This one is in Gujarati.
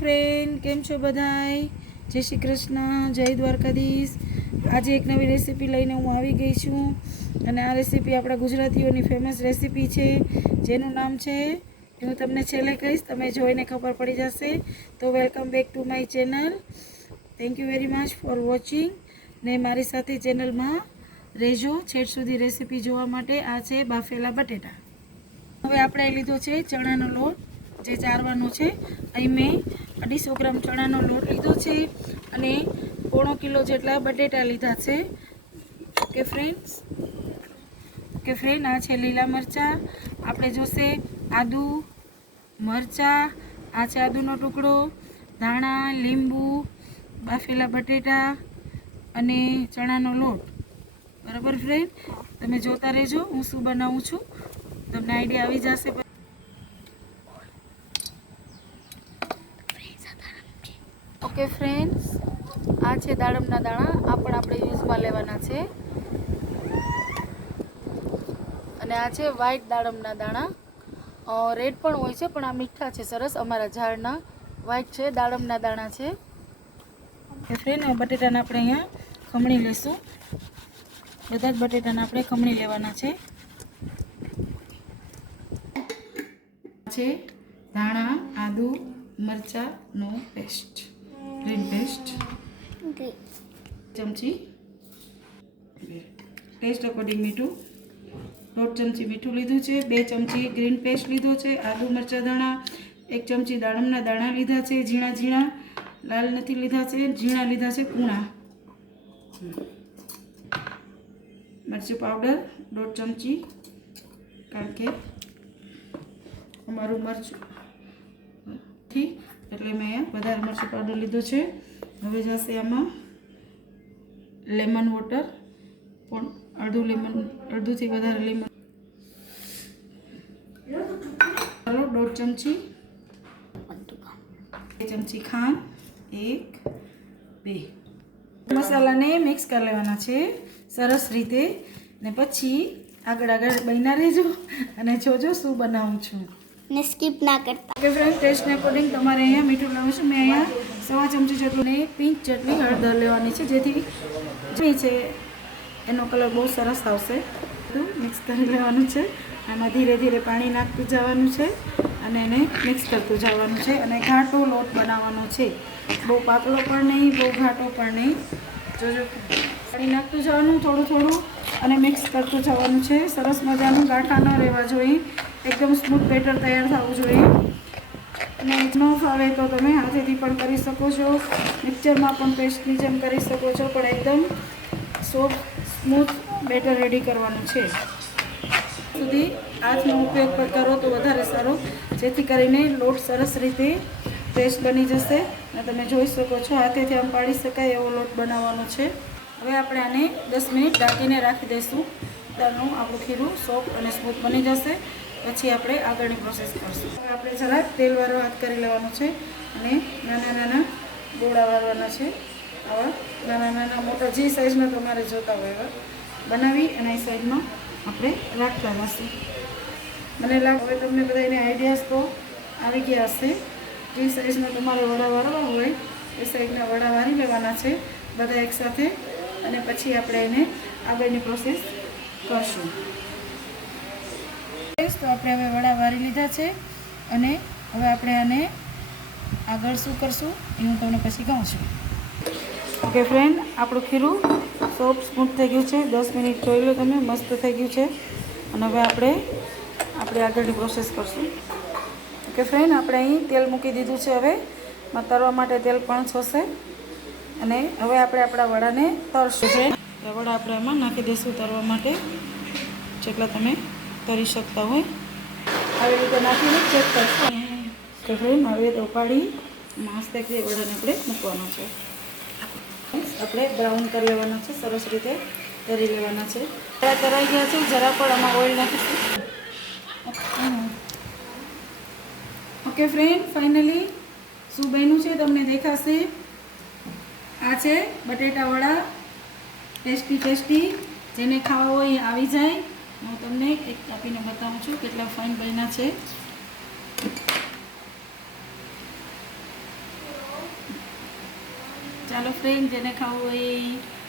ફ્રેન્ડ, કેમ છો બધાય? જય શ્રી કૃષ્ણ, જય દ્વારકાધીશ. આજે એક નવી રેસીપી લઈને હું આવી ગઈ છું અને આ રેસીપી આપણા ગુજરાતીઓની ફેમસ રેસીપી છે, જેનું નામ છે એ હું તમને છેલ્લે કહીશ, તમે જોઈને ખબર પડી જશે. તો welcome back to my channel. Thank you very much for watching. ને મારી સાથે ચેનલમાં રહેજો છેક સુધી રેસીપી જોવા માટે. આ છે બાફેલા બટેટા. હવે આપણે લીધો છે ચણાનો લોટ, જે ચારવાનો છે. અહીં મેં 250 ગ્રામ ચણાનો લોટ લીધો છે અને 1/4 કિલો જેટલા બટેટા લીધા છે. ઓકે ફ્રેન્ડ, આ છે લીલા મરચાં. આપણે જોશે આદુ, મરચાં, આ છે આદુનો ટુકડો, ધાણા, લીંબુ, બાફેલા બટેટા અને ચણાનો લોટ. બરાબર ફ્રેન્ડ, તમે જોતા રહેજો હું શું બનાવું છું, તમને આઈડિયા આવી જશે. ઓકે ફ્રેન્ડ્સ, આ છે દાડમના દાણા. આ પણ આપણે યુઝમાં લેવાના છે. અને આ છે વ્હાઈટ દાડમના દાણા. રેડ પણ હોય છે, પણ આ મીઠા છે સરસ. અમારા ઝાડના વ્હાઈટ છે, દાડમના દાણા છે. ઓકે ફ્રેન્ડ, બટેટાને આપણે અહીંયા ખમણી લઈશું. બધા જ બટેટાને આપણે ખમણી લેવાના છે. ધાણા, આદુ, મરચાંનો પેસ્ટ, ગ્રીન પેસ્ટ, ચમચી, ટેસ્ટ અકોર્ડિંગ મીઠું, 1/2 ચમચી મીઠું લીધું છે, 2 ચમચી ગ્રીન પેસ્ટ લીધો છે, આદુ મરચાં દાણા, 1 ચમચી દાડમના દાણા લીધા છે, ઝીણા ઝીણા, લાલ નથી લીધા છે, ઝીણા લીધા છે કૂણા. મરચું પાવડર 1/2 ચમચી, કારણ કે અમારું મરચું એટલે મેં અહીંયા વધારે મરચું પાવડર લીધો છે. હવે જશે આમાં લેમન વોટર, પણ અડધુંથી વધારે લેમન, 1/2 ચમચી, 2 ચમચી ખાંડ, 1, 2. મસાલાને મિક્સ કરી લેવાના છે સરસ રીતે. ને પછી આગળ બન્યા રહેજો અને જોજો શું બનાવું છું ને સ્કીપ ના કરતા. ઓકે ફ્રેન્ડ, ટેસ્ટને અકોર્ડિંગ તમારે અહીંયા મીઠું લેવું છે. મેં અહીંયા 1/4 ચમચી જેટલું ને પિંચ જેટલી હળદર લેવાની છે, જેથી છે એનો કલર બહુ સરસ આવશે. બધું મિક્સ કરી લેવાનું છે. આમાં ધીરે ધીરે પાણી નાખતું જવાનું છે અને એને મિક્સ કરતું જવાનું છે. અને ઘાટો લોટ બનાવવાનો છે, બહુ પાતળો પણ નહીં, બહુ ઘાટો પણ નહીં. જોજો, પાણી નાખતું જવાનું થોડું થોડું અને મિક્સ કરતું જવાનું છે. સરસ મજાનું ગાંઠા ન રહેવા જોઈએ, એકદમ સ્મૂથ બેટર તૈયાર થવું જોઈએ. અને ન ફાવે તો તમે હાથેથી પણ કરી શકો છો, મિક્સરમાં પણ પેસ્ટની જેમ કરી શકો છો, પણ એકદમ સોફ્ટ સ્મૂથ બેટર રેડી કરવાનું છે. સુધી હાથનો ઉપયોગ પણ કરો તો વધારે સારો, જેથી કરીને લોટ સરસ રીતે પેસ્ટ બની જશે. અને તમે જોઈ શકો છો હાથેથી આમ પાડી શકાય એવો લોટ બનાવવાનો છે. હવે આપણે આને 10 મિનિટ ઢાંકીને રાખી દઈશું. ત્યારનું આપણું ખીરું સોફ્ટ અને સ્મૂથ બની જશે. પછી આપણે આગળની પ્રોસેસ કરશું. હવે આપણે જરાક તેલવાળો હાથ કરી લેવાનો છે અને નાના નાના ગોળા વાળવાના છે. આવા નાના નાના મોટા જે સાઈઝમાં તમારે જોતા હોય એવા બનાવી અને એ સાઈડમાં આપણે રાખતા જશું. મને લાગે હવે તમને બધાને આઈડિયાઝ તો આવી ગયા હશે. જે સાઈઝમાં તમારે વડા વાળવા હોય એ સાઈઝના વડા વાળી લેવાના છે બધા એકસાથે. અને પછી આપણે એને આગળની પ્રોસેસ કરશું. તો આપણે હવે વડા વાળી લીધા છે અને હવે આપણે આને આગળ શું કરશું એ હું તમને પછી કહું છું. ઓકે ફ્રેન્ડ, આપણું ખીરું સોફ્ટ સ્મૂથ થઈ ગયું છે. 10 મિનિટ જોઈ લો તમે, મસ્ત થઈ ગયું છે. અને હવે આપણે આગળની પ્રોસેસ કરશું. ઓકે ફ્રેન્ડ, આપણે અહીં તેલ મૂકી દીધું છે. હવે તળવા માટે તેલ પણ છોશે અને હવે આપણે આપણા વડાને તળશું. ફ્રેન્ડ, વડા આપણે એમાં નાખી દઈશું તળવા માટે, જેટલા તમે કરી શકતા હોય આવી રીતે નાખીને ચેક કરશું. તો ફ્રેન્ડ, હવે તો ઉપાડી મસ્ત વડાને આપણે મૂકવાનો છે. આપણે બ્રાઉન કરી લેવાના છે, સરસ રીતે તરી લેવાના છે. તરાઈ ગયા છે, જરા પણ આમાં ઓઇલ નાખીશું. ઓકે ફ્રેન્ડ, ફાઇનલી શું બન્યું છે તમને દેખાશે. આ છે બટેટા વડા, ટેસ્ટી. જેને ખાવા હોય એ આવી જાય. હું તમને એક કાપીને બતાવું છું કેટલા ફાઇન બન્યા છે. હાલો ફ્રેન્ડ જેને ખાવું હોય